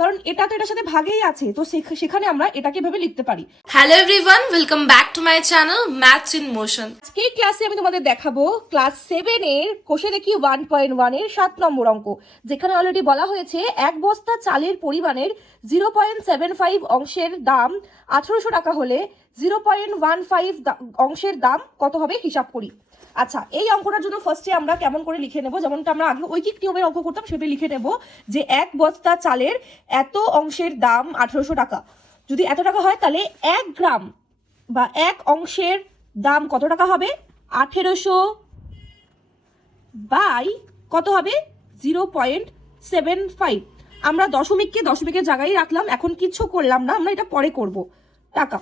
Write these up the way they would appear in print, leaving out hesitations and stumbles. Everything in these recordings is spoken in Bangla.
কারণ এটা তো এটার সাথে ভাগেই আছে, তো সেখানে আমরা এটাকে ভেবে লিখতে পারি। Hello everyone, welcome back to my channel Maths in Motion. আজকে এই ক্লাসে আমি তোমাদের দেখাবো ক্লাস 7 এর কোষে দেখি 1.1 এর 7 নম্বর অঙ্ক, যেখানে অলরেডি বলা হয়েছে এক বস্তা চালের পরিমাণের 0.75 অংশের দাম 1800 টাকা হলে 0.15 অংশের দাম কত হবে হিসাব করি। আচ্ছা, এই অঙ্কটার জন্য ফার্স্টে আমরা কেমন করে লিখে নেব, যেমনটা আমরা আগে ঐকিক নিয়মের অঙ্ক করতাম সেটা লিখে নেব যে এক বস্তা চালের এত অংশের দাম 1800 টাকা। যদি এত টাকা হয় তাহলে 1 গ্রাম বা এক অংশের দাম কত টাকা হবে? 1800 বাই কত হবে? 0.75। আমরা দশমিকের জায়গায় রাখলাম, এখন কিচ্ছু করলাম না, আমরা এটা পরে করব। টাকা।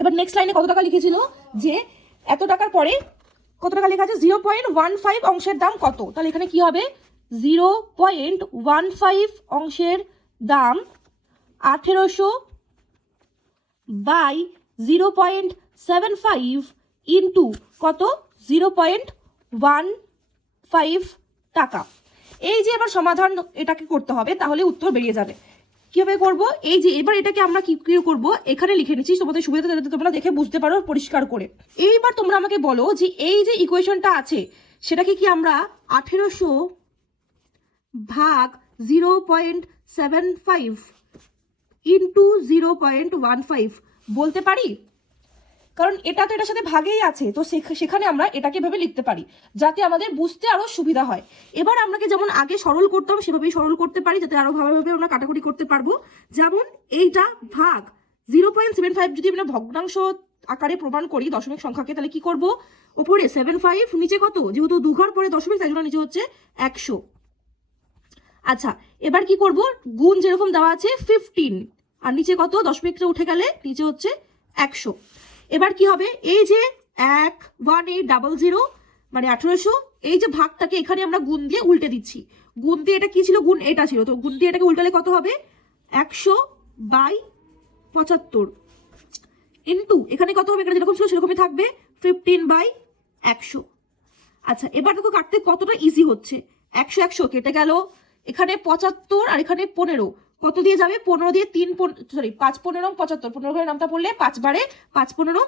এবার নেক্সট লাইনে কত টাকা লিখেছিল যে এত টাকার পরে কত টাকা লেখা আছে? 0.15 অংশের দাম কত, তাহলে এখানে কি হবে? 0.15 অংশের দাম 1800 বাই 0.75 ইন্টু কত? 0.15 টাকা। এই যে এবার সমাধান এটাকে করতে হবে, তাহলে উত্তর বেরিয়ে যাবে। কিভাবে করব? এই যে এবার এটাকে আমরা কি করব, এখানে লিখে নিচ্ছি তোমাদের সুবিধা যাতে তোমরা দেখে বুঝতে পারো পরিষ্কার করে। এইবার তোমরা আমাকে বলো যে এই যে ইকুয়েশনটা আছে সেটাকে কি আমরা 1800 ভাগ 0.75 ইন্টু 0.15 বলতে পারি? কারণ এটা তো এটার সাথে ভাগেই আছে, তো সেখানে আমরা এটাকে ভেবে লিখতে পারি যাতে আমাদের বুঝতে আরো সুবিধা হয়। এবার আমরাকে যেমন আগে সরল করতাম সেভাবেই সরল করতে পারি, যাতে আরো ভালোভাবে আমরা কাটাকুটি করতে পারবো। যেমন এইটা ভাগ 0.75 যদি আমরা ভগ্নাংশ আকারে প্রমাণ করি দশমিক সংখ্যাকে, তাহলে কি করব? ওপরে 75, নিচে কত? যেহেতু দুঘর পরে দশমিক তাই জন্য নিচে হচ্ছে 100। আচ্ছা, এবার কি করব? গুণ যেরকম দেওয়া আছে 15, আর নিচে কত? দশমিকটা উঠে গেলে নিচে হচ্ছে 100। এবার কি হবে? এই যে 11800 মানে 1800, এই যে ভাগটাকে এখানে আমরা গুণ দিয়ে উল্টে দিচ্ছি। গুণ দিয়ে এটা কি ছিল? গুণ এটা ছিল, তো গুণ দিয়ে এটাকে উল্টালে কত হবে? 100 বাই 75 ইন্টু এখানে কত হবে? এখানে যেরকম ছিল সেরকমই থাকবে 15 বাই 100। আচ্ছা, এবার দেখো কাটতে কতটা ইজি হচ্ছে। 100 100 কেটে গেল, এখানে 75 আর এখানে 15, কত দিয়ে যাবে? 15 দিয়ে 3 সরি 5 15 75, 15 ঘরে নামটা পড়লে 5 বারে 5 15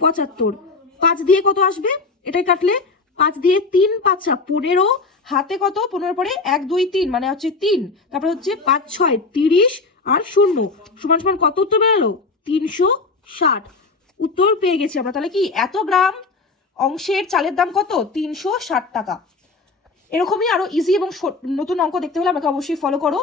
75, 5 দিয়ে কত আসবে? এটাই কাটলে 5 দিয়ে 3 5 15, হাতে কত? 15 পরে 1 2 3 মানে হচ্ছে 3, তারপরে হচ্ছে 5 6 30 আর 0 সমান সমান কত উত্তর বেরোলো? 360 উত্তর পেয়ে গেছি আমরা। তাহলে কি এত গ্রাম অংশের চালের দাম কত? 360 টাকা। এরকমই আরো ইজি এবং নতুন অঙ্ক দেখতে হলে আমাকে অবশ্যই ফলো করো।